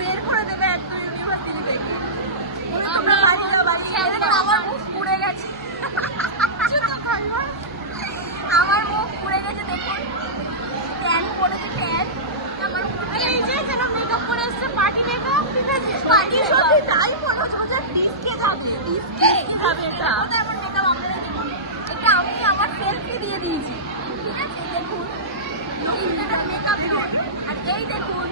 বের করে দেবে একটু ইউনিভার্সিটি থেকে। আমরা বাড়ি যাও বাড়ি, আমার মুখ পুড়ে গেছে, আমার মুখ পুড়ে গেছে। দেখুন ট্যান পড়েছে, ট্যান আমার এই যে যেন মেকআপ করে এসেছে, পার্টি মেকআপ। ঠিক আছে, পার্টি সত্যি তাই মনে হচ্ছে ডিস্কে যাবে, ডিস্কে যাবে। এটা আমার মেকআপ আপনারা দেখুন, এটা আমি আমার সেলফি দিয়ে দিয়েছি। ঠিক আছে, দেখুন ইন্টারনেট মেকআপ নয়। আর এই দেখুন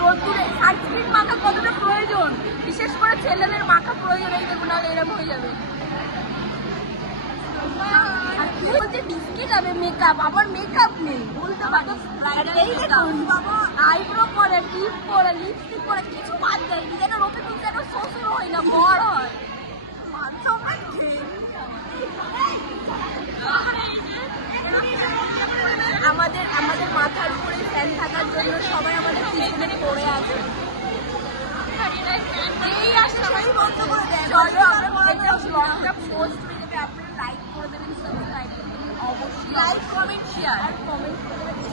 রোদ্দুরে সানস্ক্রিন মাখা কতটা প্রয়োজন, বিশেষ করে ছেলেদের মাখা প্রয়োজন। এই দেখুন নাহলে এরকম হয়ে যাবে। আর কি বলছে ডিস্কে যাবে মেকআপ, আমার মেকআপ নেই বলতে পারি। এই দেখুন বাবা আইব্রো করে, টিপ করে, লিপস্টিক করে, কিছু বাদ দেয়নি। যেন রফিকুল যেন শ্বশুর হয় না, বর হয়। আমাদের আমাদের মাথার উপরে ফ্যান থাকার জন্য সবাই আমাদের পিছনে পড়ে আছে। লাইক করে দেবেন, সাবস্ক্রাইব অবশ্যই, লাইক কমেন্ট শেয়ার আর কমেন্ট করে দেবেন।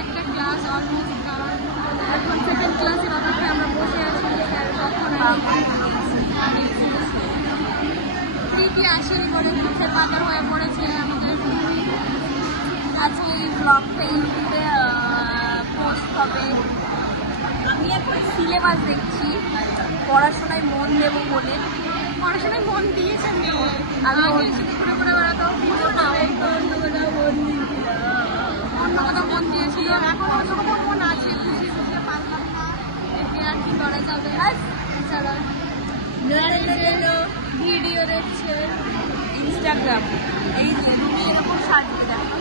একটা ক্লাস অলমোস্ট কাভার, এখন সেকেন্ড ক্লাসের অপেক্ষায় আমরা বসে আছি। প্রীতি আসেনি বলে মুখের পাতা হয়ে পড়েছে আমাদের। আজকে এই ব্লগটা ইউটিউবে পোস্ট হবে। আমি এখন সিলেবাস দেখছি, পড়াশোনায় মন দেবো বলে। পড়াশোনায় মন দিয়েছেন আমি ঘুরে ঘুরে বেড়াতাম, অন্য কোথাও মন দিয়েছিল। এখন ওরকম মন আছে, খুশি খুশি পারলাম না, এতে আর কি করা যাবে। এছাড়া ভিডিও দেখছে ইনস্টাগ্রাম, এই যে এরকম শাড়ি দেখো,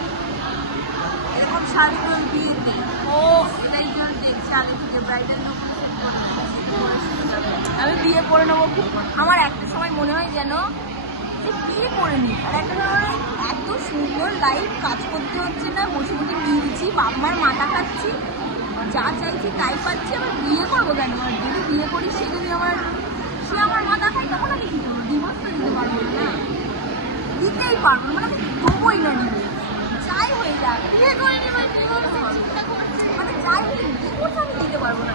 এরকম শাড়িগুলো বিয়েতে ও এটাই জন্য দেখছে আগে থেকে ব্রাইডাল। আমি বিয়ে করে নেবো। আমার একটা সময় মনে হয় যেন যে বিয়ে করে নিই, আর একটা সময় এত সুন্দর লাইফ, কাজ করতে হচ্ছে না, বসে বসে নিয়েছি, বাবার মাথা খাচ্ছি, যা চাইছি তাই পাচ্ছি। আবার বিয়ে করবো কেন? আর যদি বিয়ে করি সে যদি সে আমার মাথা খাই, তখন আমি কি করবো? ডিভোর্স তো দিতে পারবো না, দিতেই পারবো না, আমি দেবোই না ডিভোর্স, যাই হয়ে যাক। বিয়ে করে নেবো মানে যাই হয়ে ডিভোর্স আমি দিতে পারবো না।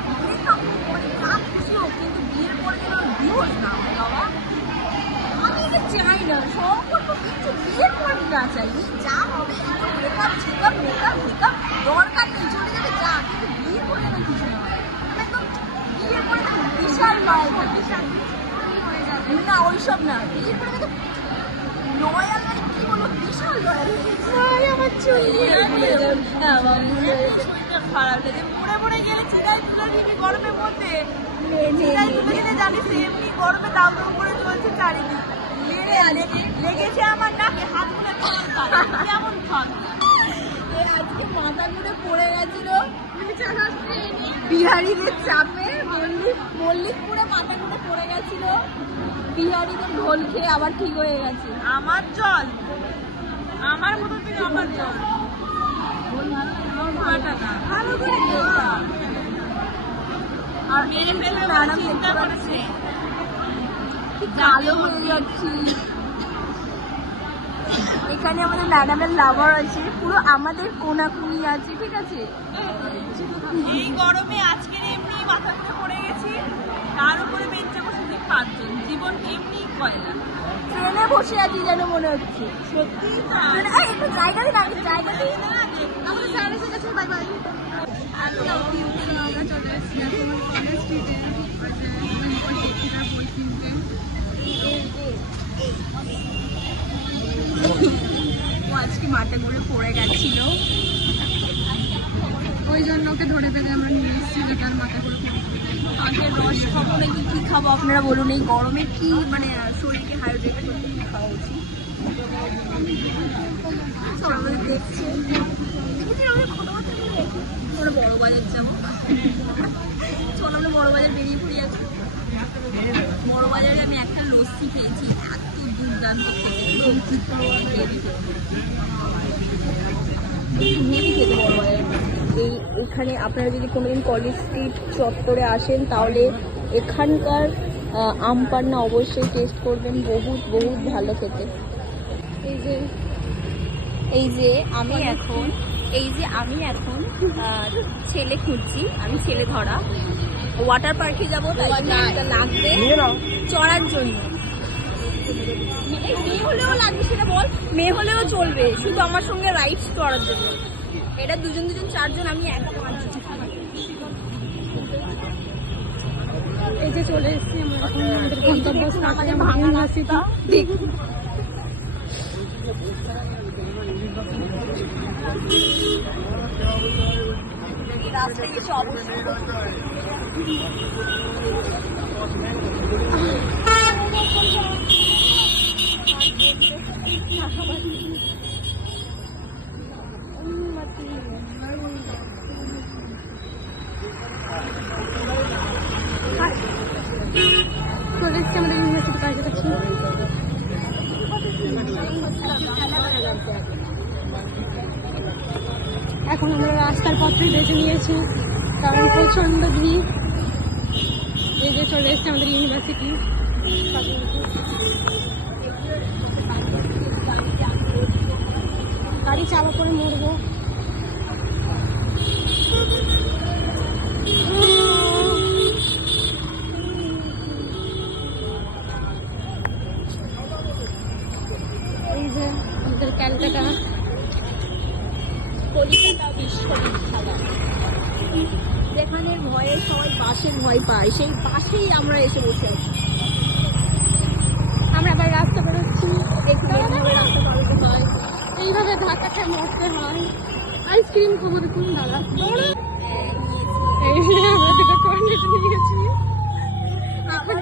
মানে যা খুশি হোক, কিন্তু বিয়ের পরে যেন ডিভোর্স না হয় বাবা। আমি এটা চাই না, সম্পর্ক কিছু বিয়ের পর না চাই, যা হবে মেকআপ ছেকআপ মেকআপ মেকআপ দরকার নেই, চলে যাবে যা, কিন্তু বিয়ে করে যেন কিছু না হয়। একদম বিয়ের পরে বিশাল লয়াল থাকে না, ওইসব না, বিয়ের পরে কিন্তু লয়াল মানে কি বলবো, বিশাল লয়াল। আমার খারাপ লাগে, পড়ে পড়ে গেলে চিনাই তুলে দিবি গরমের মধ্যে, চিনাই তুলে দিলে জানিস এমনি গরমে দাম করে চলছে চারিদিক, লেগেছে আমার নাকে, হাত তুলে কেমন থাকবে। আজকে মাথা ঘুরে পড়ে গেছিল বিহারিদের চাপে, মল্লিকপুরে মাথা ঘুরে পড়ে গেছিল, বিহারিদের ঢোল খেয়ে আবার ঠিক হয়ে গেছে। আমার জল, আমার মতো থেকে আমার জল ভালো করে আর মেরে ফেলে ম্যাডাম চিন্তা করেছে কালো হয়ে যাচ্ছি। এখানে আমাদের ম্যাডামের লাভার আছে, পুরো আমাদের কোনাকুনি আছে। ঠিক আছে, এই গরমে আজকের এমনি মাথা ঘুরে পড়ে গেছি, তার উপরে বেঞ্চে বসে 5 জন, জীবন এমনি কয়লা। ট্রেনে বসে আছি যেন মনে হচ্ছে, সত্যি একটু জায়গা দিন, আগে জায়গা দিন। আমাদের স্যার এসে গেছে, বাই বাই। আমরা চলে এসেছি ও আজকে মাথা ঘুরে পড়ে গেছিল, ওই জন্য ওকে ধরে পেতে আমরা নিয়ে এসেছি, যেটা মাথা ঘুরে আগে রস খাবো নাকি কি খাবো আপনারা বলুন। এই গরমে কি মানে শরীরকে হাইড্রেট করতে কি খাওয়া উচিত? দেখছি আমরা বড় বাজার যাবো, চলো আমরা বড় বাজার বেরিয়ে পড়ি। আছি বড় বাজারে আমি একটা লস্যি খেয়েছি, এত দুর্দান্ত খেতে বড় বাজারে। এখানে আপনারা যদি কোনোদিন কলেজ স্ট্রিট চত্বরে আসেন তাহলে এখানকার আম পান্না অবশ্যই টেস্ট করবেন, বহুত ভালো খেতে। এই যে আমি এখন এই যে আমি এখন ছেলে খুঁজছি, আমি ছেলে ধরা ওয়াটার পার্কে যাবো, তাই জন্য একটা লাগবে চড়ার জন্য। মেয়ে হলেও লাগবে, সেটা বল, মেয়ে হলেও চলবে, শুধু আমার সঙ্গে রাইডস করার জন্য। এটা দুজন দুজন চারজন, আমি একা পাঁচজন। এই যে চলে এসেছি আমরা এখন আমাদের গন্তব্যস্থল, আমাদের ভাঙা রাস্তা। রাস্তায় এসে অবশ্যই চলে এসেছি আমাদের ইউনিভার্সিটির কাছাকাছি। এখন আমরা রাস্তার পথে বেছে নিয়েছি, কারণ প্রচণ্ড ভিড়। এই যে চলে এসেছে আমাদের ইউনিভার্সিটি। গাড়ি চাপা করে মরবো। এই যে আমাদের ক্যালকাটা, কলকাতা বিশ্ববিদ্যালয়, যেখানে ভয়ে সবাই বাসের ভয় পায়, সেই বাসেই আমরা এসে বসে আছি। আমরা আবার রাস্তা বেরোচ্ছি। দেখি এইভাবে রাস্তা পাল্টে হয়। এইভাবে ধাক্কা খেয়ে মরতে হয়। আইসক্রিম খাবো, দেখুন দাদা। এই যে আমরা দুটো কর্নেট নিয়েছি। আবার